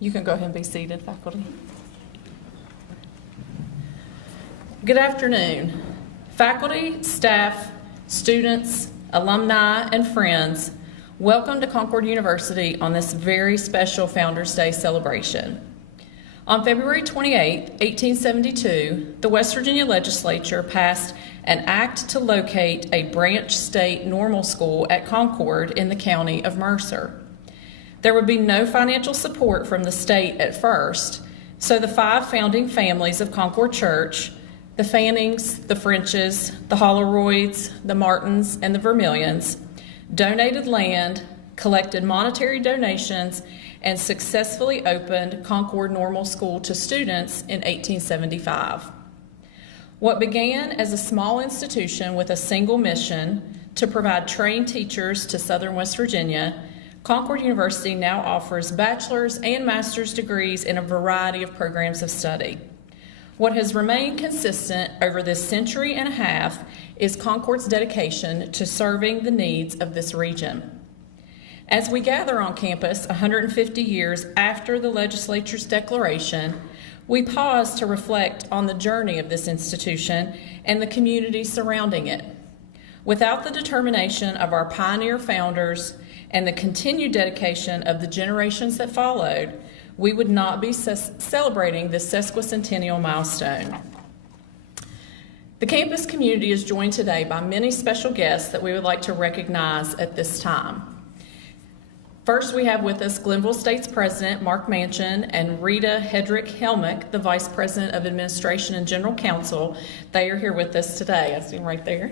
You can go ahead and be seated, faculty. Good afternoon. Faculty, staff, students, alumni, and friends, welcome to Concord University on this very special Founders Day celebration. On February 28, 1872, the West Virginia legislature passed an act to locate a branch state normal school at Concord in the county of Mercer. There would be no financial support from the state at first, so the 5 founding families of Concord Church, the Fannings, the Frenches, the Holleroyds, the Martins, and the Vermillions, donated land, collected monetary donations, and successfully opened Concord Normal School to students in 1875. What began as a small institution with a single mission to provide trained teachers to Southern West Virginia, Concord University now offers bachelor's and master's degrees in a variety of programs of study. What has remained consistent over this century and a half is Concord's dedication to serving the needs of this region. As we gather on campus 150 years after the legislature's declaration, we pause to reflect on the journey of this institution and the community surrounding it. Without the determination of our pioneer founders and the continued dedication of the generations that followed, we would not be celebrating this sesquicentennial milestone. The campus community is joined today by many special guests that we would like to recognize at this time. First, we have with us Glenville State's President Mark Manchin and Rita Hedrick-Helmick, the Vice President of Administration and General Counsel. They are here with us today. I see them right there.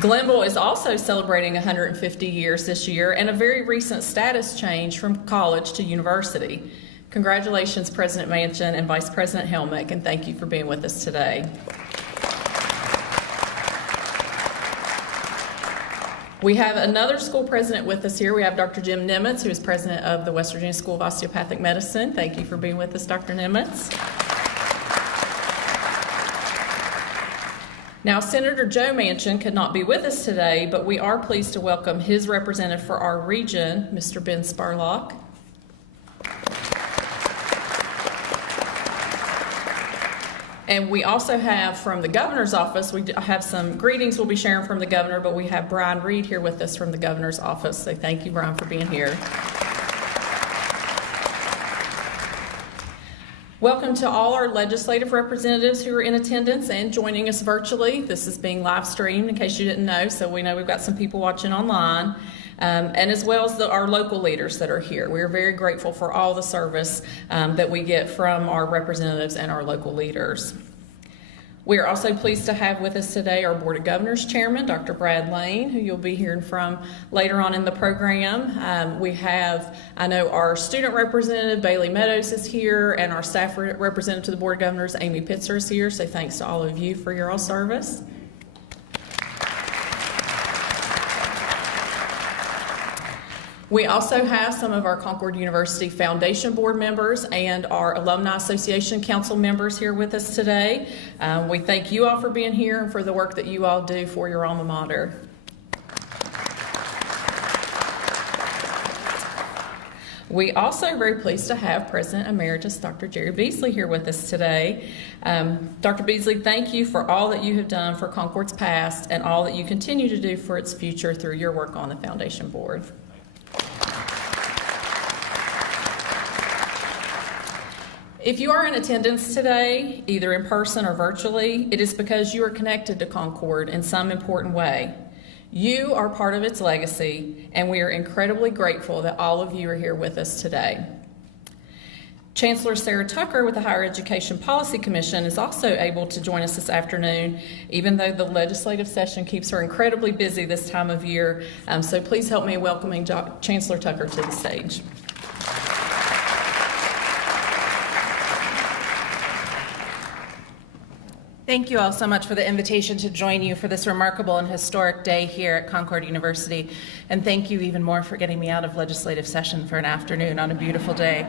Glenville is also celebrating 150 years this year and a very recent status change from college to university. Congratulations, President Manchin and Vice President Helmick, and thank you for being with us today. We have another school president with us here. We have Dr. Jim Nimitz, who is president of the West Virginia School of Osteopathic Medicine. Thank you for being with us, Dr. Nimitz. Now, Senator Joe Manchin could not be with us today, but we are pleased to welcome his representative for our region, Mr. Ben Sparlock. And we also have from the governor's office, we have some greetings we'll be sharing from the governor, but we have Brian Reed here with us from the governor's office. So thank you, Brian, for being here. Welcome to all our legislative representatives who are in attendance and joining us virtually. This is being live streamed in case you didn't know, so we know we've got some people watching online. And as well as our local leaders that are here. We are very grateful for all the service that we get from our representatives and our local leaders. We are also pleased to have with us today our Board of Governors Chairman, Dr. Brad Lane, who you'll be hearing from later on in the program. We have, I know our student representative, Bailey Meadows, is here, and our staff representative to the Board of Governors, Amy Pitzer, is here. So thanks to all of you for your all service. We also have some of our Concord University Foundation Board members and our Alumni Association Council members here with us today. We thank you all for being here and for the work that you all do for your alma mater. We also are very pleased to have President Emeritus Dr. Jerry Beasley here with us today. Dr. Beasley, thank you for all that you have done for Concord's past and all that you continue to do for its future through your work on the Foundation Board. If you are in attendance today, either in person or virtually, it is because you are connected to Concord in some important way. You are part of its legacy, and we are incredibly grateful that all of you are here with us today. Chancellor Sarah Tucker with the Higher Education Policy Commission is also able to join us this afternoon, even though the legislative session keeps her incredibly busy this time of year. So please help me in welcoming Chancellor Tucker to the stage. Thank you all so much for the invitation to join you for this remarkable and historic day here at Concord University. And thank you even more for getting me out of legislative session for an afternoon on a beautiful day.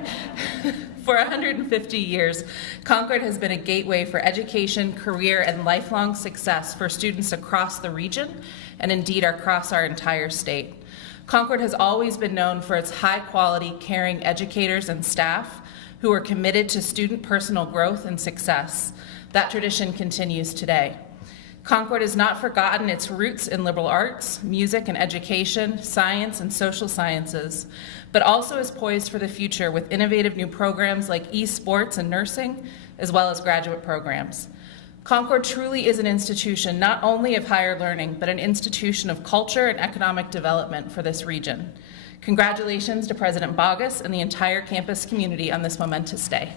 For 150 years, Concord has been a gateway for education, career, and lifelong success for students across the region, and indeed across our entire state. Concord has always been known for its high-quality, caring educators and staff who are committed to student personal growth and success. That tradition continues today. Concord has not forgotten its roots in liberal arts, music and education, science and social sciences, but also is poised for the future with innovative new programs like esports and nursing, as well as graduate programs. Concord truly is an institution not only of higher learning, but an institution of culture and economic development for this region. Congratulations to President Boggess and the entire campus community on this momentous day.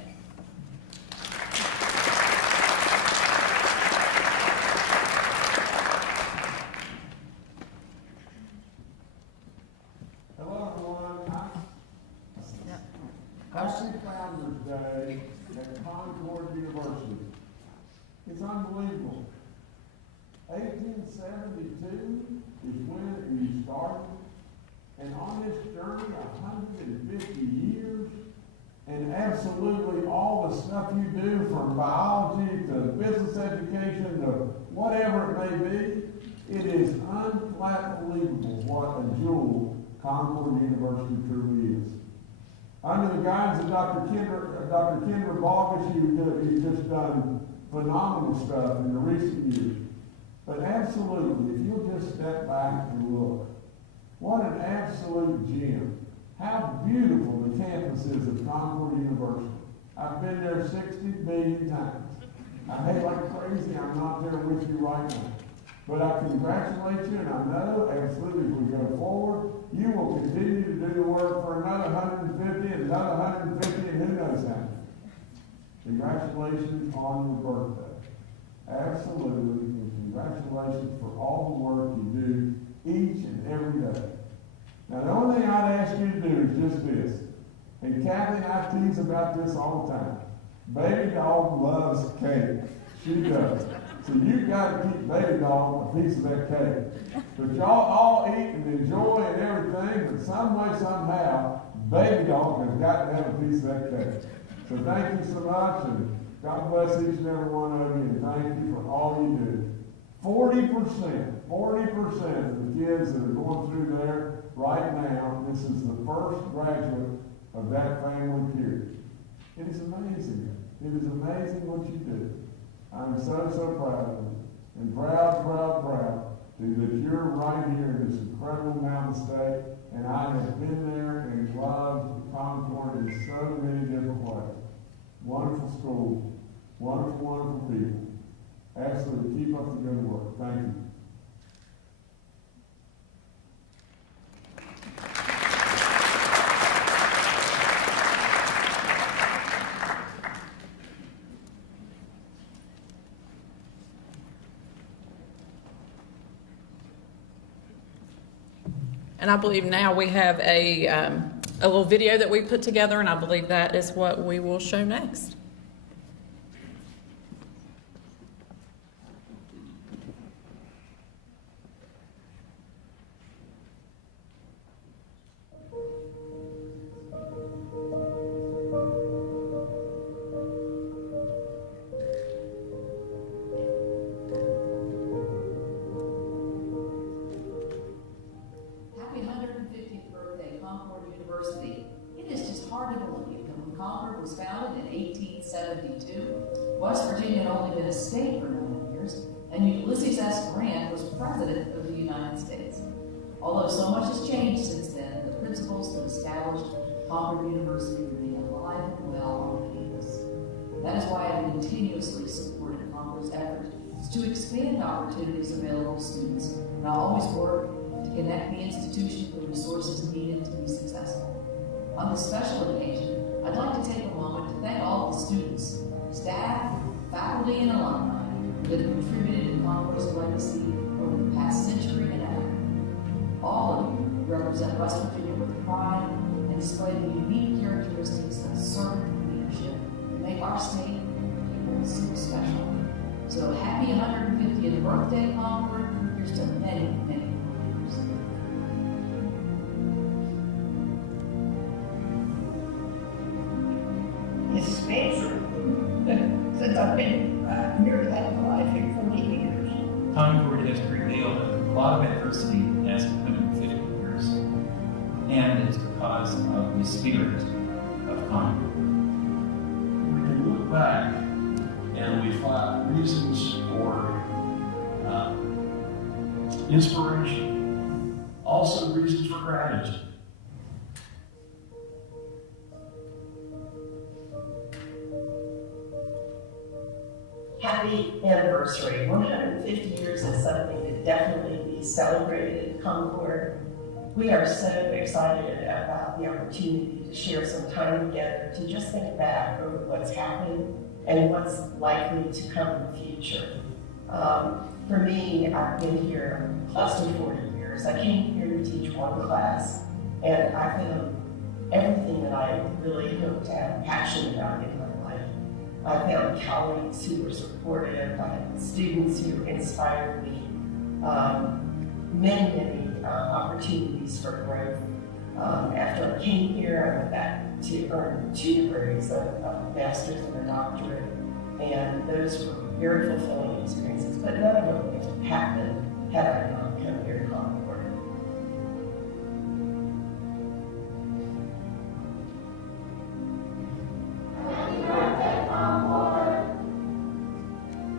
Happy Founders Day at Concord University. It's unbelievable. 1872 is when we started, and on this journey, 150 years, and absolutely all the stuff you do from biology to business education to whatever it may be, it is unbelievable what a jewel Concord University truly is. Under the guidance of Dr. Kendra Boggess, you've just done phenomenal stuff in the recent years. But absolutely, if you'll just step back and look, what an absolute gem. How beautiful the campus is of Concord University. I've been there 60 million times. I hate like crazy, I'm not there with you right now. But I congratulate you, and I know absolutely if we go forward, you will continue to do the work for another 150 and another 150 and who knows how many. Congratulations on your birthday. Absolutely, and congratulations for all the work you do each and every day. Now the only thing I'd ask you to do is just this, and Kathy and I tease about this all the time. Baby dog loves cake. She does. So you've got to keep baby dog a piece of that cake. But y'all all eat and enjoy and everything, but some way, somehow, baby dog has got to have a piece of that cake. So thank you so much, and God bless each and every one of you, and thank you for all you do. 40% of the kids that are going through there right now, this is the first graduate of that family period. It is amazing. It is amazing what you do. I'm so proud of you, and proud that you're right here in this incredible mountain state, and I have been there and loved Concord in so many different ways. Wonderful school, wonderful people. Absolutely, keep up the good work. Thank you. And I believe now we have a little video that we put together, and I believe that is what we will show next. Was founded in 1872. West Virginia had only been a state for 9 years, and Ulysses S. Grant was president of the United States. Although so much has changed since then, the principles that established Concord University remain alive and well on campus. That is why I have continuously supported Concord's efforts to expand opportunities available to students, and I always work to connect the institution with the resources needed to be successful. On this special occasion, I'd like to take a moment to thank all the students, staff, faculty, and alumni that have contributed to Concord's legacy over the past century and a half. All of you represent West Virginia with pride and display the unique characteristics of servant leadership that make our state and people so special. So happy 150th birthday, Concord. Here's to many, many more years. Spencer, since I've been nearly had my life here 40 years. Concord has prevailed under a lot of adversity in the past 150 years. and it's because of the spirit of Concord. We can look back and we find reasons for inspiration, also reasons for gratitude. Happy anniversary. 150 years is something to definitely be celebrated at Concord. We are so excited about the opportunity to share some time together to just think back over what's happened and what's likely to come in the future. For me, I've been here close to 40 years. I came here to teach one class, and I found everything that I really hoped to have passion about in my life. I found colleagues who were supportive, I had students who inspired me, many opportunities for growth. After I came here, I went back to earn 2 degrees, a master's and a doctorate, and those were very fulfilling experiences, but none of them would have happened had I not come here to Concord. Happy birthday, Concord!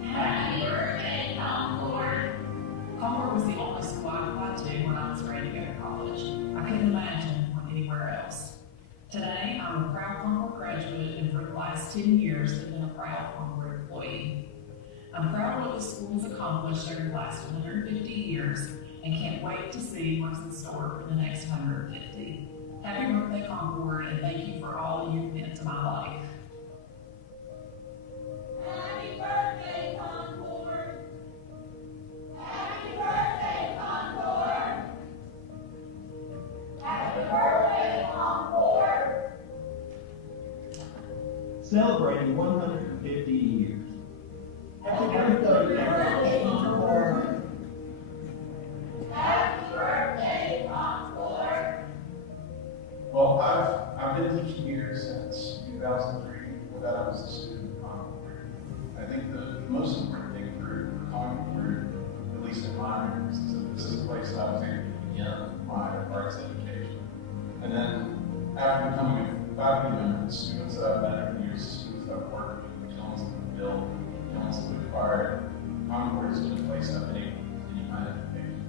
Happy birthday, Concord! Concord was the only school I applied to when I was ready to go to college. I couldn't imagine going anywhere else. Today, I'm a proud Concord graduate, and for the last 10 years, have been a proud Concord employee. I'm proud of what the school has accomplished over the last 150 years, and can't wait to see what's in store for the next 150. Happy birthday, Concord, and thank you for all you've meant to my life. Happy birthday, Concord! Happy birthday, Concord! Happy birthday, Concord! Celebrating 150 years. Happy birthday, Concord! Happy birthday, Concord! Well, I've been teaching here since 2003. Before that, I was a student at Concord. I think the most important thing for Concord, at least in my memories, is that this is a place that I was able to begin my arts education. And then, after becoming a faculty member, the students that I've met over the years, the students that I've worked with, the ones that we've built, the ones that we've acquired, Concord has been a place I've been able to continue my education.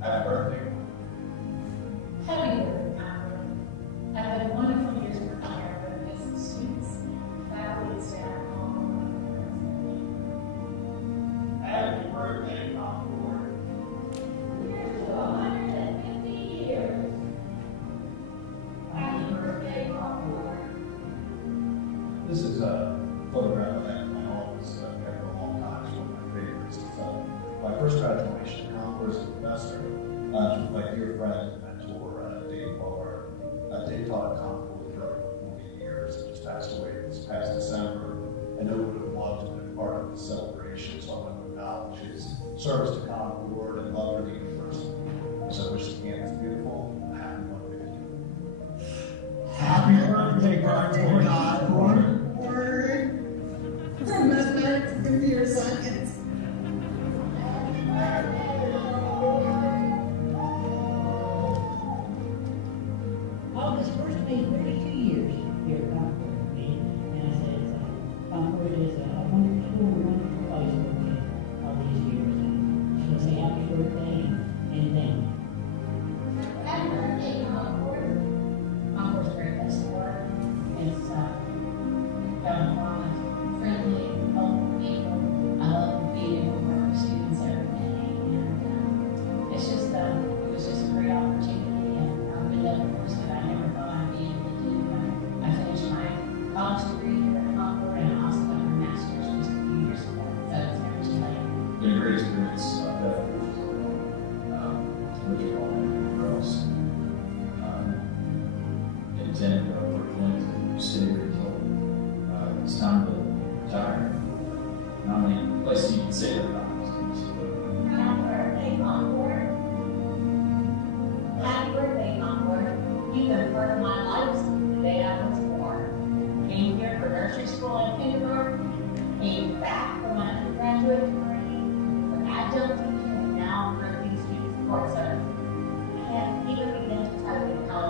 Happy birthday. Happy birthday, Concord. I've had wonderful years working here with the students, faculty, and staff. Happy birthday, Concord. Here's to 150 years. Happy birthday, Concord. This is a photograph I had in my office that I've had for a long time. It's one of my favorites. It's my first graduation at Concord as a professor. With my dear friend and mentor, Dave Barr. Dave taught at Concord for 40 years and just passed away this past December. I know would have loved to be part of the celebration, so I want to acknowledge his service to Concord and love for the university. So I wish the campus beautiful. Happy 150. Happy birthday, Concord. From mathematics to computer science. August 1st made 32 years here at Concord. And I said, Concord is a wonderful, wonderful place for me all these years. So I say happy birthday and thank you. Happy birthday, Concord. Concord's a great place to work. It's down friendly, helpful people. I love being able to work with students every day. And it's just, it was just a great opportunity. And I've been up course that I never thought I'd be able to do. I finished my college degree here at Concord, and I also got my master's just a few years ago. So it's never too late. Been a great experience, definitely. Original and girls. Intended to work sit here until it's time to retire. Not many places you can say that about these things. Happy birthday, Concord. Happy birthday, Concord. You've been part of my life since the day I was born. Came here for nursery school and kindergarten, came back for my undergraduate degree, for adjunct teaching, and now for the student support center. I can't even begin to tell you how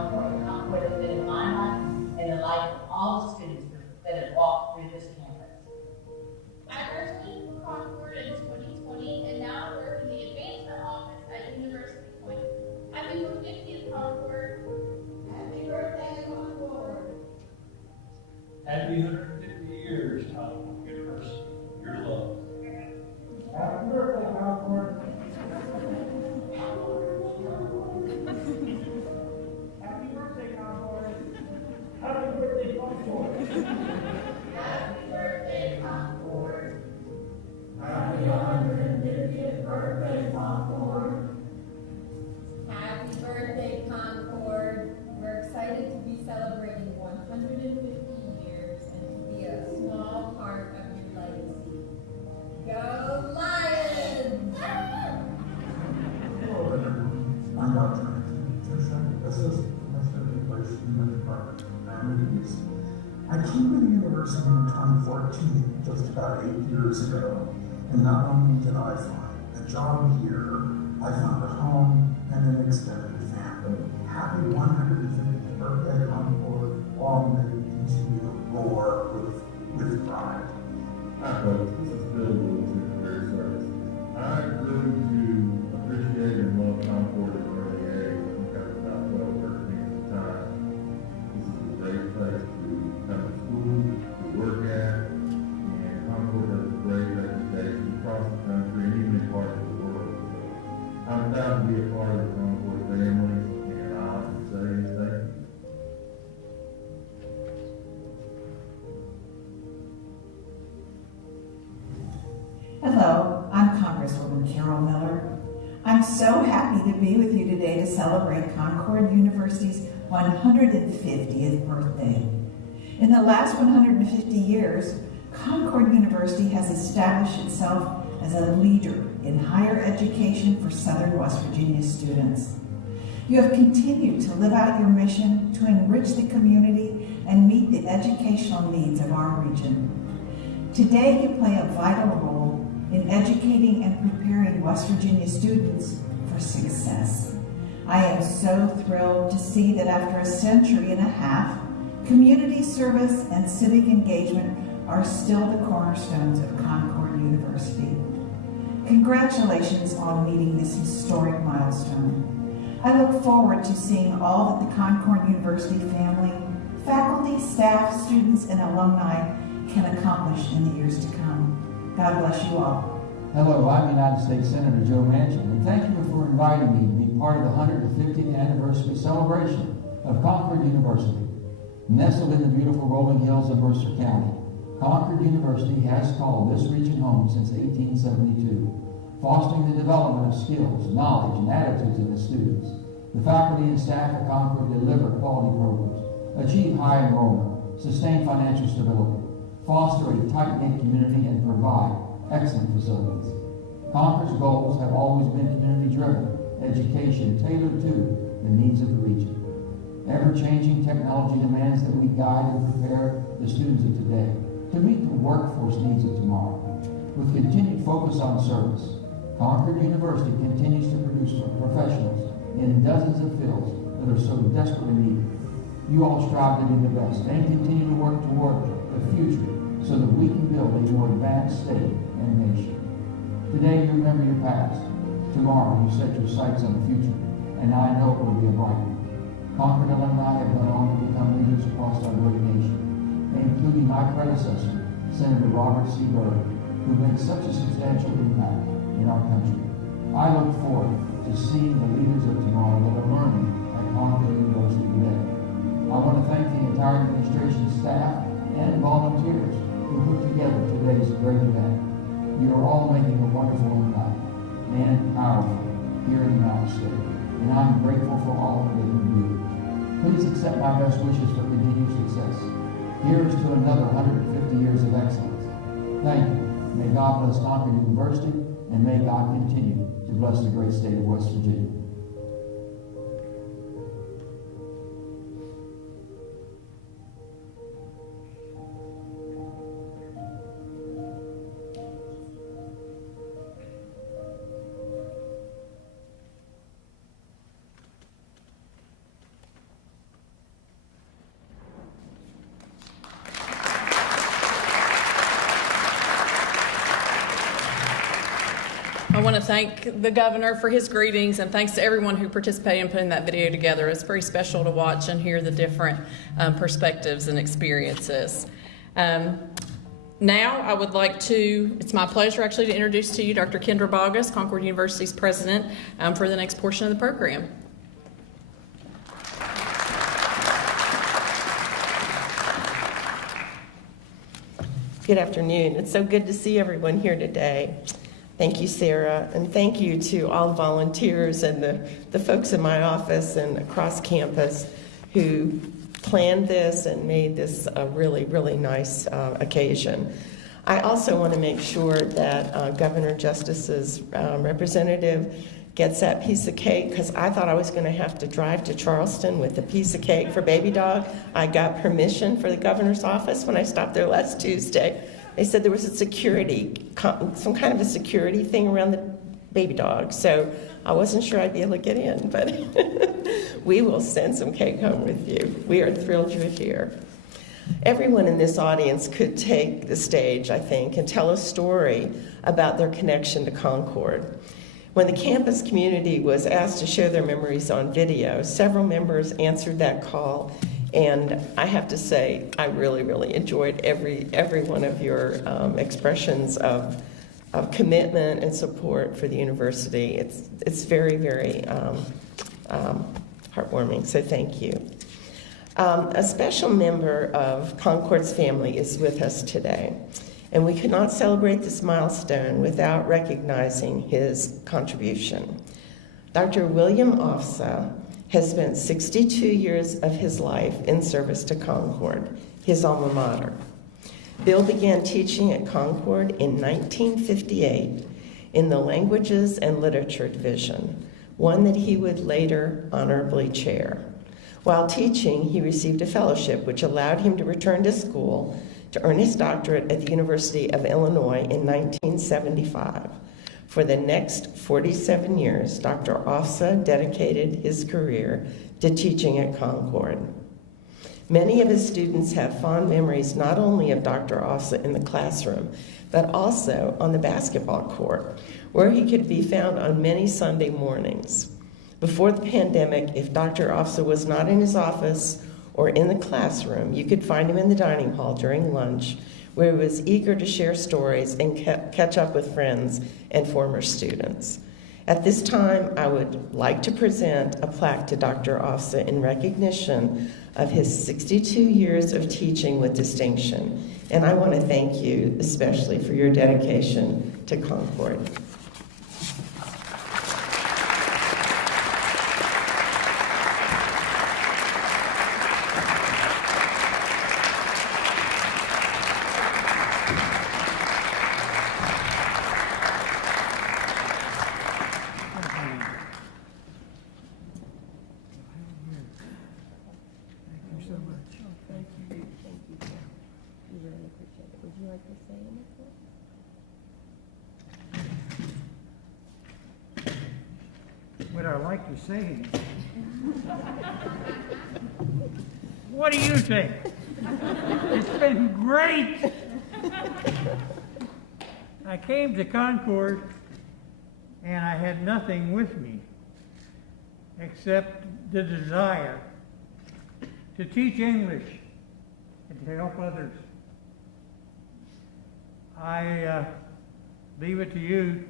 I came to the university in 2014, just about 8 years ago, and not only did I find a job here, I found a home and an extended family. Happy 150th birthday, Concord. Long may we continue to roar with pride. Hi folks, this is Bill Lewis with the Career Service. I grew to appreciate and love Concord at an early age. I think I was about 12 or 13 at the time. This is a great place to come to school, to work at, and Concord has a great reputation across the country and even in parts of the world. So I'm proud to be a part of the Concord family, and all I can say is thank you. Hello, I'm Congresswoman Carol Miller. I'm so happy to be with you today to celebrate Concord University's 150th birthday. In the last 150 years, Concord University has established itself as a leader in higher education for Southern West Virginia students. You have continued to live out your mission to enrich the community and meet the educational needs of our region. Today, you play a vital role in educating and preparing West Virginia students for success. I am so thrilled to see that after a century and a half, community service and civic engagement are still the cornerstones of Concord University. Congratulations on meeting this historic milestone. I look forward to seeing all that the Concord University family, faculty, staff, students, and alumni can accomplish in the years to come. God bless you all. Hello, I'm United States Senator Joe Manchin, and thank you for inviting me to be part of the 150th anniversary celebration of Concord University. Nestled in the beautiful rolling hills of Mercer County, Concord University has called this region home since 1872, fostering the development of skills, knowledge, and attitudes of its students. The faculty and staff at Concord deliver quality programs, achieve high enrollment, sustain financial stability, foster a tight-knit community, and provide excellent facilities. Concord's goals have always been community-driven, education tailored to the needs of the region. Ever-changing technology demands that we guide and prepare the students of today to meet the workforce needs of tomorrow. With continued focus on service, Concord University continues to produce professionals in dozens of fields that are so desperately needed. You all strive to be the best and continue to work toward the future so that we can build a more advanced state and nation. Today you remember your past. Tomorrow you set your sights on the future, and I know it will be a bright one. Concord alumni have gone on to become leaders across our great nation, including my predecessor, Senator Robert C. Byrd, who made such a substantial impact in our country. I look forward to seeing the leaders of tomorrow that are learning at Concord University today. I want to thank the entire administration, staff, and volunteers who put together today's great event. You are all making a wonderful impact and powerful here in the Mountain State, and I'm grateful for all that you do. Please accept my best wishes for continued success. Here's to another 150 years of excellence. Thank you. May God bless Concord University, and may God continue to bless the great state of West Virginia. I want to thank the governor for his greetings, and thanks to everyone who participated in putting that video together. It's very special to watch and hear the different perspectives and experiences. Now I would like to, it's my pleasure actually to introduce to you Dr. Kendra Boggess, Concord University's president, for the next portion of the program. Good afternoon. It's so good to see everyone here today. Thank you, Sarah, and thank you to all the volunteers and the folks in my office and across campus who planned this and made this a really, really nice occasion. I also want to make sure that Governor Justice's representative gets that piece of cake, because I thought I was going to have to drive to Charleston with a piece of cake for baby dog. I got permission for the governor's office when I stopped there last Tuesday. They said there was a some kind of a security thing around the baby dog, so I wasn't sure I'd be able to get in, but we will send some cake home with you. We are thrilled you're here. Everyone in this audience could take the stage, I think, and tell a story about their connection to Concord. When the campus community was asked to share their memories on video, several members answered that call, and I have to say, I really, really enjoyed every one of your expressions of commitment and support for the university. It's very, very heartwarming, so thank you. A special member of Concord's family is with us today, and we could not celebrate this milestone without recognizing his contribution. Dr. William Ofsa has spent 62 years of his life in service to Concord, his alma mater. Bill began teaching at Concord in 1958 in the Languages and Literature Division, one that he would later honorably chair. While teaching, he received a fellowship which allowed him to return to school to earn his doctorate at the University of Illinois in 1975. For the next 47 years, Dr. Ofsa dedicated his career to teaching at Concord. Many of his students have fond memories not only of Dr. Ofsa in the classroom, but also on the basketball court, where he could be found on many Sunday mornings. Before the pandemic, if Dr. Ofsa was not in his office or in the classroom, you could find him in the dining hall during lunch, where he was eager to share stories and catch up with friends and former students. At this time, I would like to present a plaque to Dr. Ofsa in recognition of his 62 years of teaching with distinction. And I want to thank you especially for your dedication to Concord. What I like to say, what do you think? It's been great. I came to Concord and I had nothing with me except the desire to teach English and to help others. I leave it to you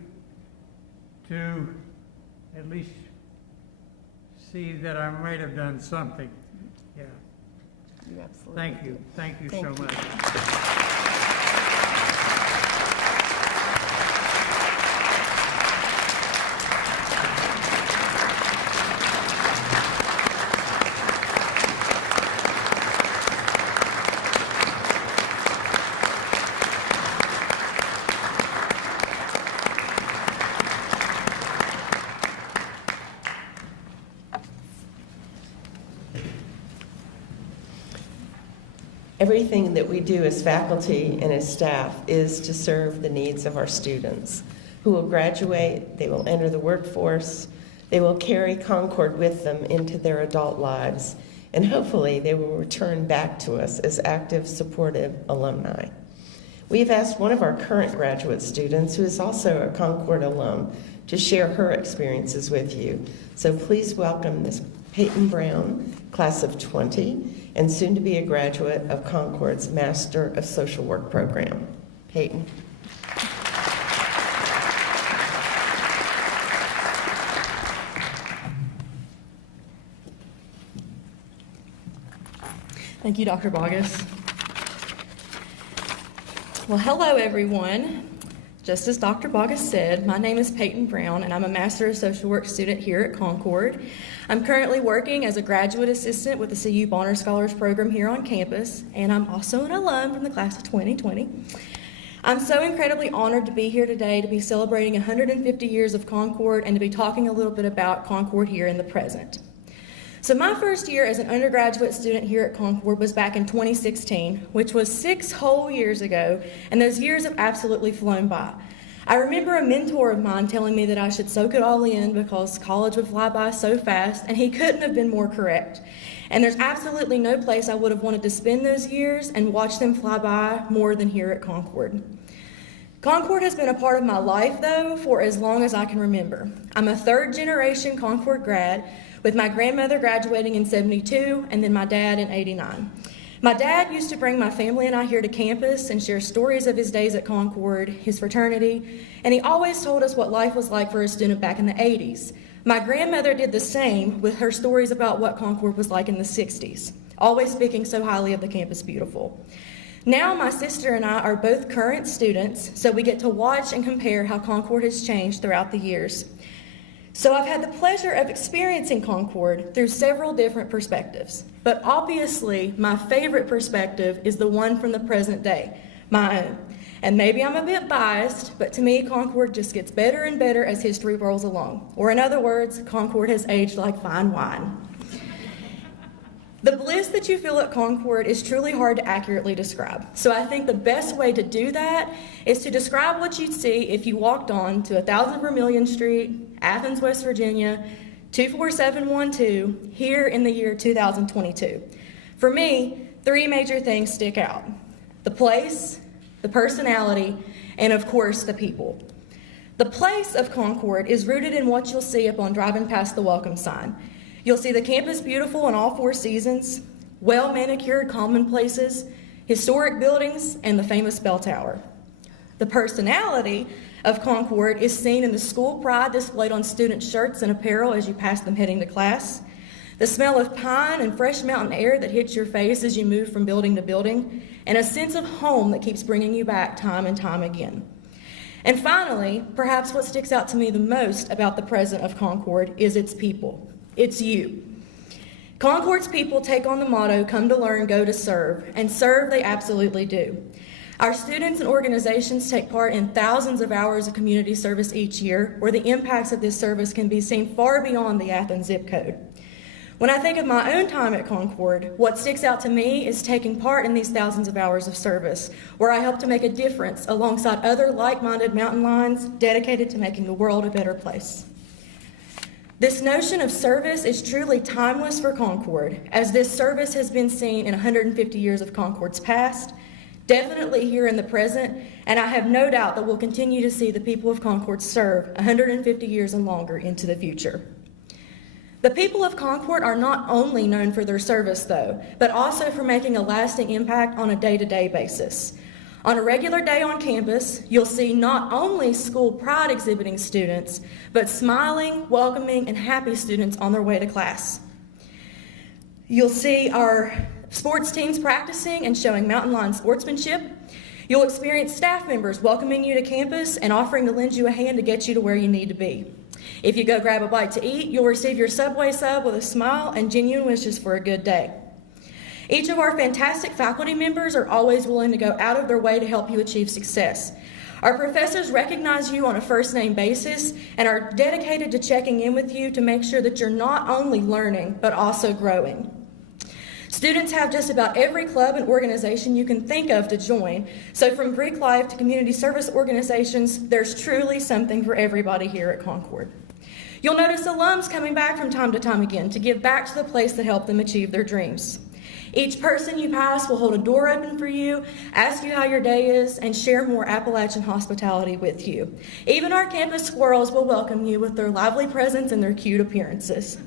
to at least see that I might have done something. Yeah. You absolutely Thank you. Thank you so much. Everything that we do as faculty and as staff is to serve the needs of our students who will graduate, they will enter the workforce, they will carry Concord with them into their adult lives, and hopefully they will return back to us as active, supportive alumni. We have asked one of our current graduate students, who is also a Concord alum, to share her experiences with you. So please welcome Ms. Peyton Brown, class of 20, and soon to be a graduate of Concord's Master of Social Work program. Peyton. Thank you, Dr. Boggess. Well, hello, everyone. Just as Dr. Boggess said, my name is Peyton Brown, and I'm a Master of Social Work student here at Concord. I'm currently working as a graduate assistant with the CU Bonner Scholars Program here on campus, and I'm also an alum from the class of 2020. I'm so incredibly honored to be here today to be celebrating 150 years of Concord and to be talking a little bit about Concord here in the present. So my first year as an undergraduate student here at Concord was back in 2016, which was 6 whole years ago, and those years have absolutely flown by. I remember a mentor of mine telling me that I should soak it all in because college would fly by so fast, and he couldn't have been more correct. And there's absolutely no place I would have wanted to spend those years and watch them fly by more than here at Concord. Concord has been a part of my life, though, for as long as I can remember. I'm a third-generation Concord grad, with my grandmother graduating in 72 and then my dad in 89. My dad used to bring my family and I here to campus and share stories of his days at Concord, his fraternity, and he always told us what life was like for a student back in the 80s. My grandmother did the same with her stories about what Concord was like in the 60s, always speaking so highly of the campus beautiful. Now my sister and I are both current students, so we get to watch and compare how Concord has changed throughout the years. So I've had the pleasure of experiencing Concord through several different perspectives, but obviously my favorite perspective is the one from the present day, my own. And maybe I'm a bit biased, but to me Concord just gets better and better as history rolls along. Or in other words, Concord has aged like fine wine. The bliss that you feel at Concord is truly hard to accurately describe. So I think the best way to do that is to describe what you'd see if you walked on to 1000 Vermilion Street, Athens, West Virginia, 24712, here in the year 2022. For me, 3 major things stick out: the place, the personality, and of course, the people. The place of Concord is rooted in what you'll see upon driving past the welcome sign. You'll see the campus beautiful in all 4 seasons, well-manicured commonplaces, historic buildings, and the famous bell tower. The personality of Concord is seen in the school pride displayed on student shirts and apparel as you pass them heading to class, the smell of pine and fresh mountain air that hits your face as you move from building to building, and a sense of home that keeps bringing you back time and time again. And finally, perhaps what sticks out to me the most about the present of Concord is its people. It's you. Concord's people take on the motto, come to learn, go to serve, and serve they absolutely do. Our students and organizations take part in thousands of hours of community service each year, where the impacts of this service can be seen far beyond the Athens zip code. When I think of my own time at Concord, what sticks out to me is taking part in these thousands of hours of service, where I help to make a difference alongside other like-minded mountain lions dedicated to making the world a better place. This notion of service is truly timeless for Concord, as this service has been seen in 150 years of Concord's past, definitely here in the present, and I have no doubt that we'll continue to see the people of Concord serve 150 years and longer into the future. The people of Concord are not only known for their service, though, but also for making a lasting impact on a day-to-day basis. On a regular day on campus, you'll see not only school pride exhibiting students, but smiling, welcoming, and happy students on their way to class. You'll see our sports teams practicing and showing mountain lion sportsmanship. You'll experience staff members welcoming you to campus and offering to lend you a hand to get you to where you need to be. If you go grab a bite to eat, you'll receive your Subway sub with a smile and genuine wishes for a good day. Each of our fantastic faculty members are always willing to go out of their way to help you achieve success. Our professors recognize you on a first-name basis and are dedicated to checking in with you to make sure that you're not only learning, but also growing. Students have just about every club and organization you can think of to join, so from Greek life to community service organizations, there's truly something for everybody here at Concord. You'll notice alums coming back from time to time again to give back to the place that helped them achieve their dreams. Each person you pass will hold a door open for you, ask you how your day is, and share more Appalachian hospitality with you. Even our campus squirrels will welcome you with their lively presence and their cute appearances.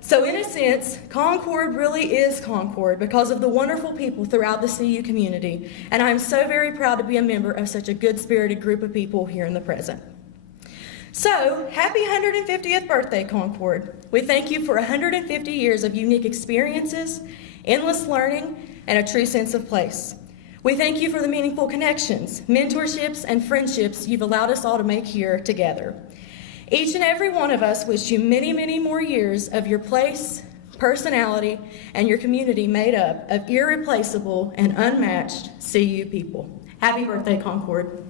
So in a sense, Concord really is Concord because of the wonderful people throughout the CU community, and I'm so very proud to be a member of such a good-spirited group of people here in the present. So, happy 150th birthday, Concord. We thank you for 150 years of unique experiences, endless learning, and a true sense of place. We thank you for the meaningful connections, mentorships, and friendships you've allowed us all to make here together. Each and every one of us wish you many, many more years of your place, personality, and your community made up of irreplaceable and unmatched CU people. Happy birthday, Concord.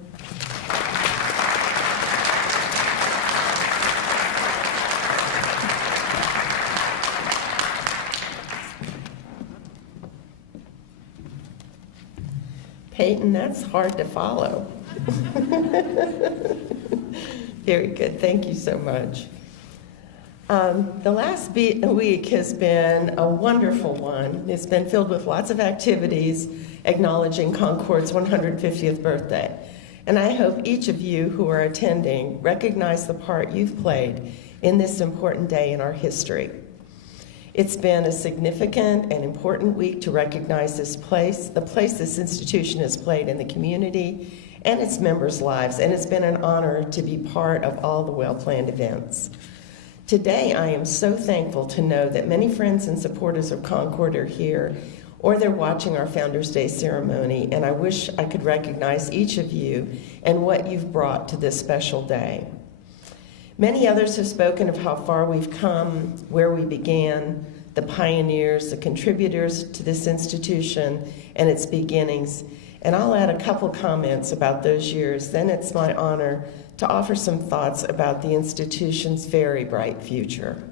Peyton, that's hard to follow. Very good. Thank you so much. The last week has been a wonderful one. It's been filled with lots of activities acknowledging Concord's 150th birthday. And I hope each of you who are attending recognize the part you've played in this important day in our history. It's been a significant and important week to recognize the place this institution has played in the community and its members' lives, and it's been an honor to be part of all the well-planned events. Today, I am so thankful to know that many friends and supporters of Concord are here, or they're watching our Founders Day ceremony, and I wish I could recognize each of you and what you've brought to this special day. Many others have spoken of how far we've come, where we began, the pioneers, the contributors to this institution and its beginnings, and I'll add a couple comments about those years. Then it's my honor to offer some thoughts about the institution's very bright future.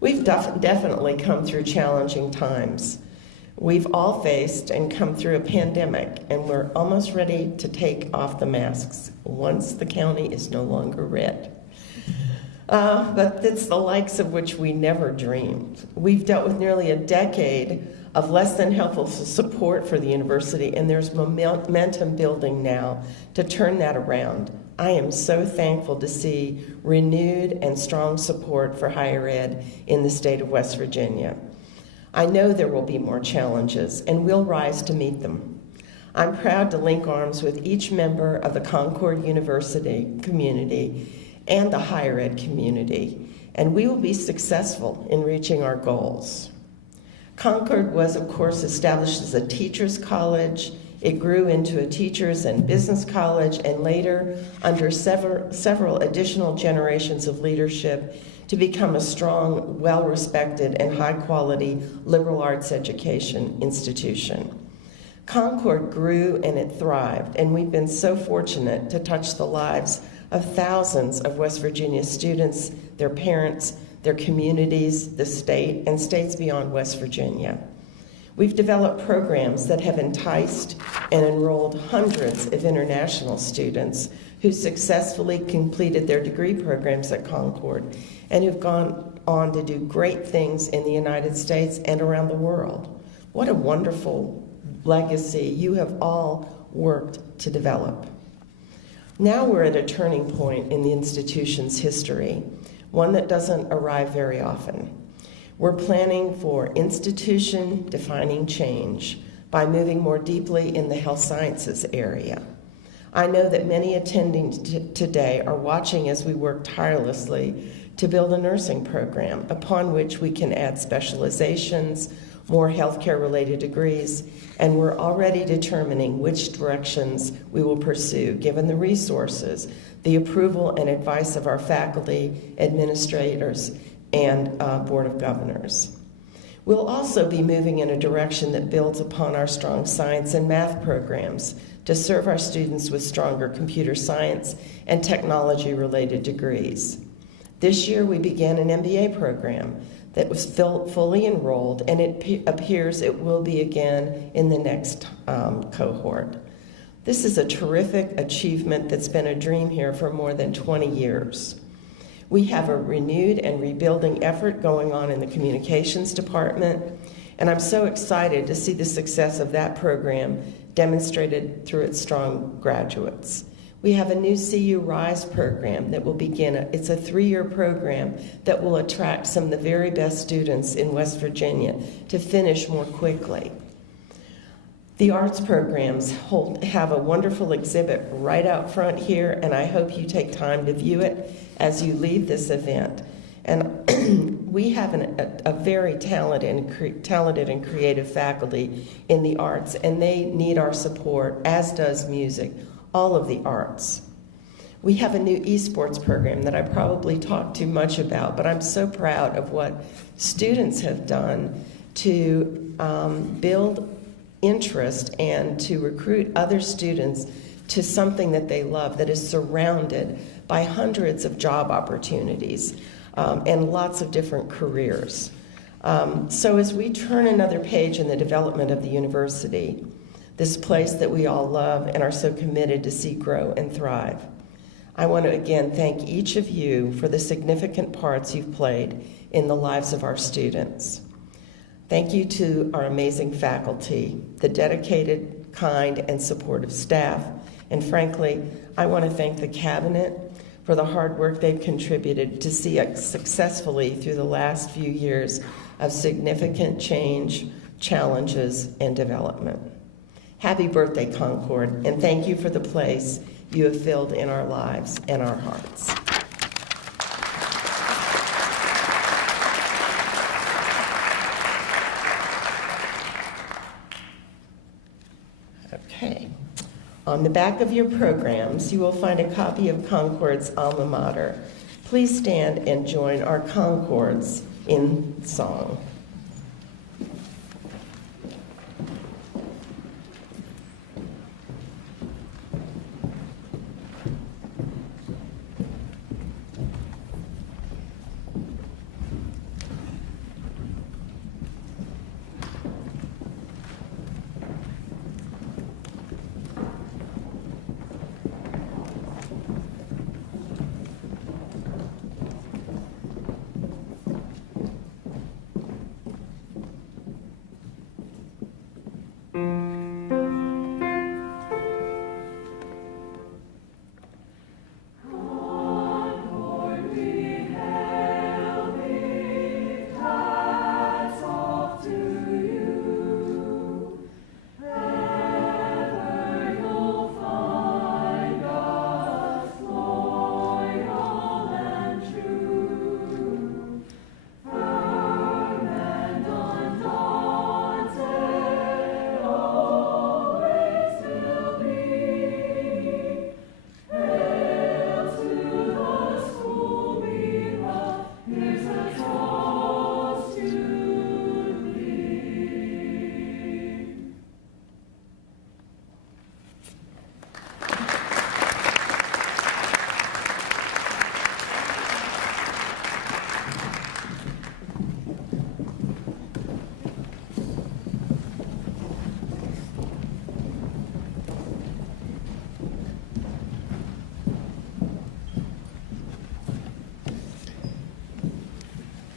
We've definitely come through challenging times. We've all faced and come through a pandemic, and we're almost ready to take off the masks once the county is no longer red. But it's the likes of which we never dreamed. We've dealt with nearly a decade of less than helpful support for the university, and there's momentum building now to turn that around. I am so thankful to see renewed and strong support for higher ed in the state of West Virginia. I know there will be more challenges, and we'll rise to meet them. I'm proud to link arms with each member of the Concord University community and the higher ed community, and we will be successful in reaching our goals. Concord was, of course, established as a teacher's college. It grew into a teachers and business college, and later, under several additional generations of leadership, to become a strong, well-respected, and high-quality liberal arts education institution. Concord grew and it thrived, and we've been so fortunate to touch the lives of thousands of West Virginia students, their parents, their communities, the state, and states beyond West Virginia. We've developed programs that have enticed and enrolled hundreds of international students who successfully completed their degree programs at Concord and who've gone on to do great things in the United States and around the world. What a wonderful legacy you have all worked to develop. Now we're at a turning point in the institution's history, one that doesn't arrive very often. We're planning for institution-defining change by moving more deeply in the health sciences area. I know that many attending today are watching as we work tirelessly to build a nursing program upon which we can add specializations, more healthcare-related degrees, and we're already determining which directions we will pursue, given the resources, the approval and advice of our faculty, administrators, and Board of Governors. We'll also be moving in a direction that builds upon our strong science and math programs to serve our students with stronger computer science and technology-related degrees. This year, we began an MBA program that was fully enrolled, and it appears it will be again in the next cohort. This is a terrific achievement that's been a dream here for more than 20 years. We have a renewed and rebuilding effort going on in the communications department, and I'm so excited to see the success of that program demonstrated through its strong graduates. We have a new CU Rise program that will begin. It's a 3-year program that will attract some of the very best students in West Virginia to finish more quickly. The arts programs have a wonderful exhibit right out front here, and I hope you take time to view it as you leave this event. And we have a very talented and creative faculty in the arts, and they need our support, as does music, all of the arts. We have a new esports program that I probably talked too much about, but I'm so proud of what students have done to build interest and to recruit other students to something that they love, that is surrounded by hundreds of job opportunities and lots of different careers. So as we turn another page in the development of the university, this place that we all love and are so committed to see grow and thrive, I want to again thank each of you for the significant parts you've played in the lives of our students. Thank you to our amazing faculty, the dedicated, kind, and supportive staff, and frankly, I want to thank the cabinet for the hard work they've contributed to see us successfully through the last few years of significant change, challenges, and development. Happy birthday, Concord, and thank you for the place you have filled in our lives and our hearts. Okay. On the back of your programs, you will find a copy of Concord's alma mater. Please stand and join our Concords in song.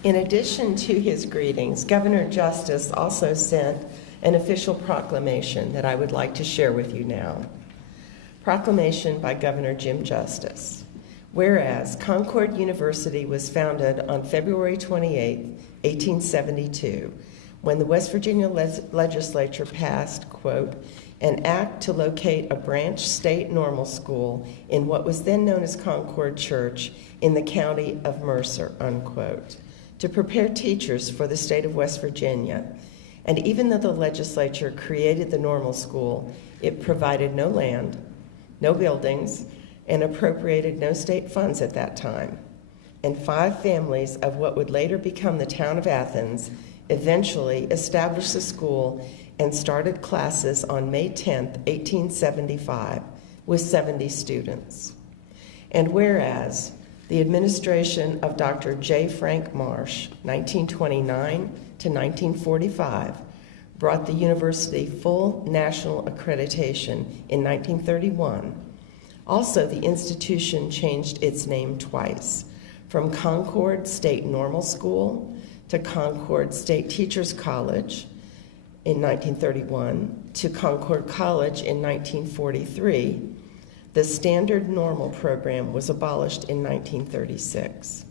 In addition to his greetings, Governor Justice also sent an official proclamation that I would like to share with you now. Proclamation by Governor Jim Justice. Whereas Concord University was founded on February 28, 1872, when the West Virginia legislature passed, quote, an act to locate a branch state normal school in what was then known as Concord Church in the county of Mercer, unquote, to prepare teachers for the state of West Virginia. And even though the legislature created the normal school, it provided no land, no buildings, and appropriated no state funds at that time. And 5 families of what would later become the town of Athens eventually established the school and started classes on May 10, 1875, with 70 students. And whereas the administration of Dr. J. Frank Marsh, 1929 to 1945, brought the university full national accreditation in 1931. Also, the institution changed its name twice, from Concord State Normal School to Concord State Teachers College in 1931 to Concord College in 1943. The standard normal program was abolished in 1936.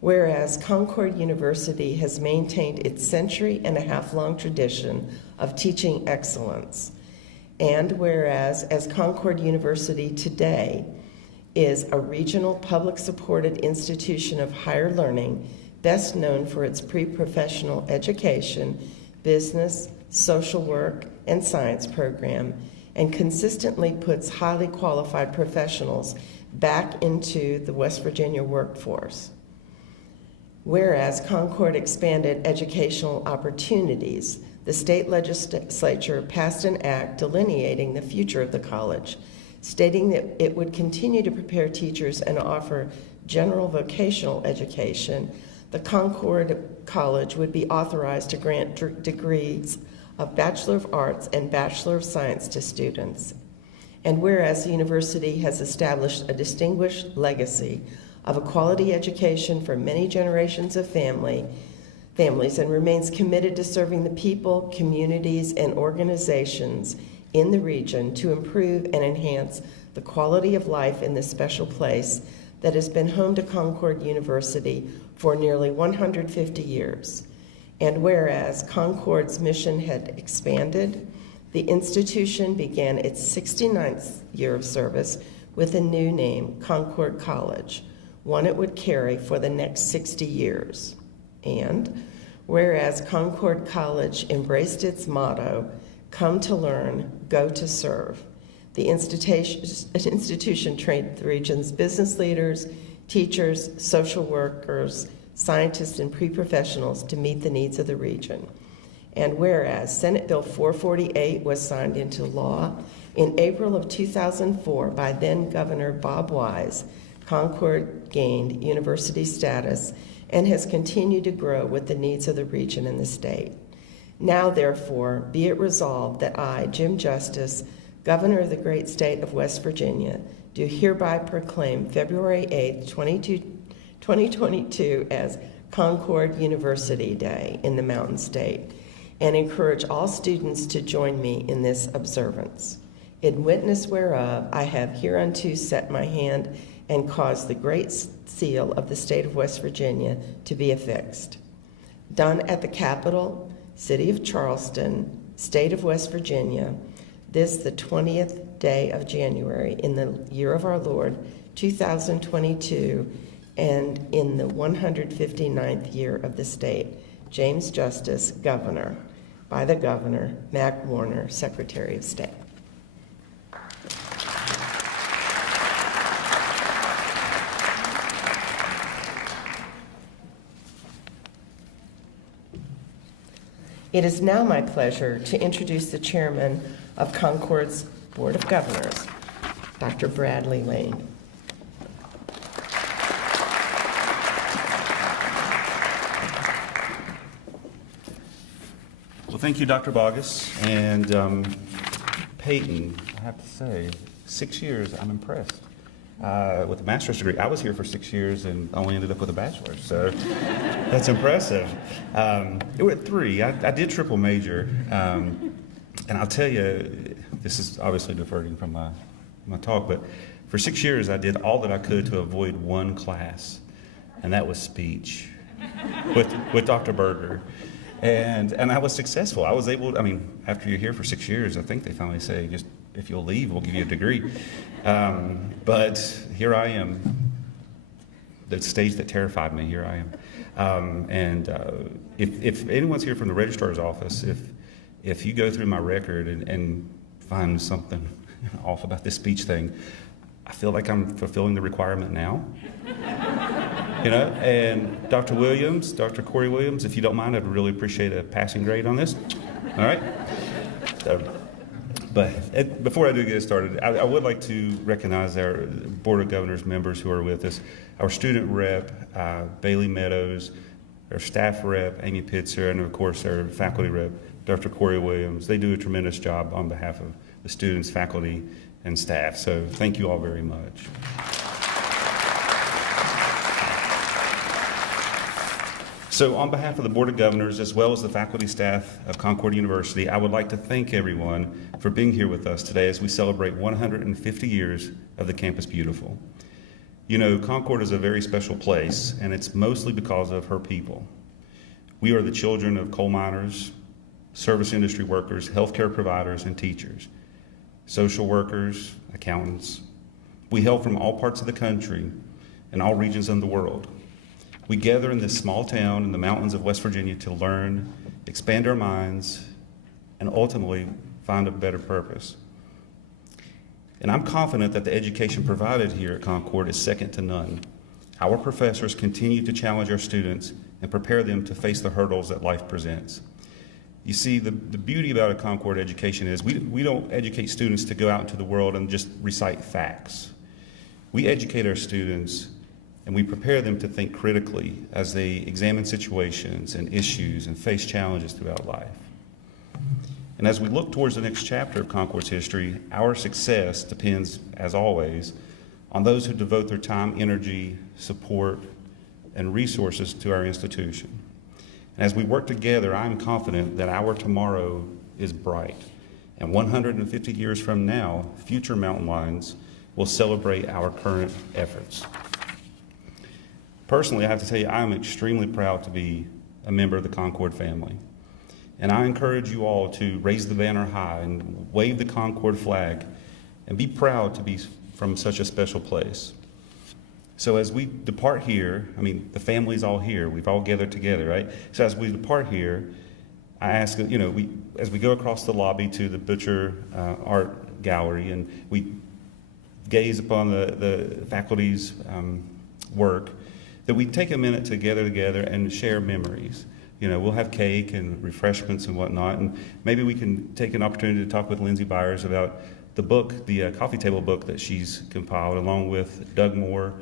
Whereas Concord University has maintained its century-and-a-half-long tradition of teaching excellence, and whereas as Concord University today is a regional public-supported institution of higher learning, best known for its pre-professional education, business, social work, and science program, and consistently puts highly qualified professionals back into the West Virginia workforce. Whereas Concord expanded educational opportunities, the state legislature passed an act delineating the future of the college, stating that it would continue to prepare teachers and offer general vocational education. The Concord College would be authorized to grant degrees of Bachelor of Arts and Bachelor of Science to students. And whereas the university has established a distinguished legacy of a quality education for many generations of families and remains committed to serving the people, communities, and organizations in the region to improve and enhance the quality of life in this special place that has been home to Concord University for nearly 150 years. And whereas Concord's mission had expanded, the institution began its 69th year of service with a new name, Concord College, one it would carry for the next 60 years. And whereas Concord College embraced its motto, come to learn, go to serve, the institution trained the region's business leaders, teachers, social workers, scientists, and pre-professionals to meet the needs of the region. And whereas Senate Bill 448 was signed into law in April of 2004 by then Governor Bob Wise, Concord gained university status and has continued to grow with the needs of the region and the state. Now, therefore, be it resolved that I, Jim Justice, Governor of the great state of West Virginia, do hereby proclaim February 8th, 2022 as Concord University Day in the Mountain State, and encourage all students to join me in this observance. In witness whereof, I have hereunto set my hand and caused the great seal of the state of West Virginia to be affixed. Done at the Capitol, City of Charleston, State of West Virginia, this the 20th day of January in the year of our Lord, 2022, and in the 159th year of the state. James Justice, Governor. By the Governor, Mac Warner, Secretary of State. It is now my pleasure to introduce the chairman of Concord's Board of Governors, Dr. Bradley Lane. Well, thank you, Dr. Boggess. And Peyton, I have to say, 6 years, I'm impressed. With a master's degree, I was here for 6 years and only ended up with a bachelor's, so that's impressive. It was 3. I did triple major, and I'll tell you, this is obviously diverting from my talk, but for 6 years I did all that I could to avoid one class, and that was speech with Dr. Berger. And I was successful. I was able, after you're here for 6 years, I think they finally say, just if you'll leave, we'll give you a degree. But here I am, the stage that terrified me, here I am. If anyone's here from the registrar's office, if you go through my record and find something off about this speech thing, I feel like I'm fulfilling the requirement now. And Dr. Williams, Dr. Corey Williams, if you don't mind, I'd really appreciate a passing grade on this. All right? But before I do get started, I would like to recognize our Board of Governors members who are with us, our student rep, Bailey Meadows, our staff rep, Amy Pitzer, and of course our faculty rep, Dr. Corey Williams. They do a tremendous job on behalf of the students, faculty, and staff. So thank you all very much. So on behalf of the Board of Governors, as well as the faculty staff of Concord University, I would like to thank everyone for being here with us today as we celebrate 150 years of the Campus Beautiful. You know, Concord is a very special place, and it's mostly because of her people. We are the children of coal miners, service industry workers, healthcare providers, and teachers, social workers, accountants. We hail from all parts of the country and all regions of the world. We gather in this small town in the mountains of West Virginia to learn, expand our minds, and ultimately find a better purpose. And I'm confident that the education provided here at Concord is second to none. Our professors continue to challenge our students and prepare them to face the hurdles that life presents. You see, the beauty about a Concord education is we don't educate students to go out into the world and just recite facts. We educate our students and we prepare them to think critically as they examine situations and issues and face challenges throughout life. And as we look towards the next chapter of Concord's history, our success depends, as always, on those who devote their time, energy, support, and resources to our institution. And as we work together, I'm confident that our tomorrow is bright. And 150 years from now, future Mountain Lions will celebrate our current efforts. Personally, I have to tell you, I'm extremely proud to be a member of the Concord family. And I encourage you all to raise the banner high and wave the Concord flag and be proud to be from such a special place. So as we depart here, I mean, the family's all here. We've all gathered together, right? So as we depart here, I ask that, as we go across the lobby to the Butcher Art Gallery and we gaze upon the faculty's work, that we take a minute to gather together and share memories. We'll have cake and refreshments and whatnot, and maybe we can take an opportunity to talk with Lindsay Byers about the book, the coffee table book that she's compiled, along with Doug Moore,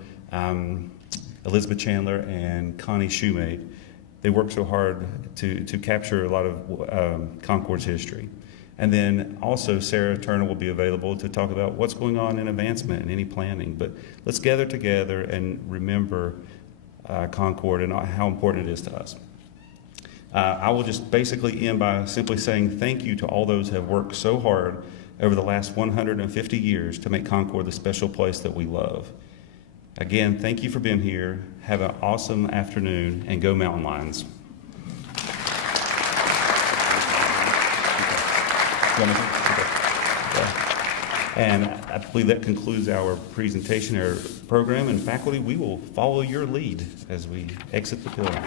Elizabeth Chandler, and Connie Shoemate. They worked so hard to capture a lot of Concord's history. And then also Sarah Turner will be available to talk about what's going on in advancement and any planning. But let's gather together and remember Concord and how important it is to us. I will just basically end by simply saying thank you to all those who have worked so hard over the last 150 years to make Concord the special place that we love. Again, thank you for being here. Have an awesome afternoon, and go Mountain Lions. And I believe that concludes our presentation, our program, and faculty, we will follow your lead as we exit the building.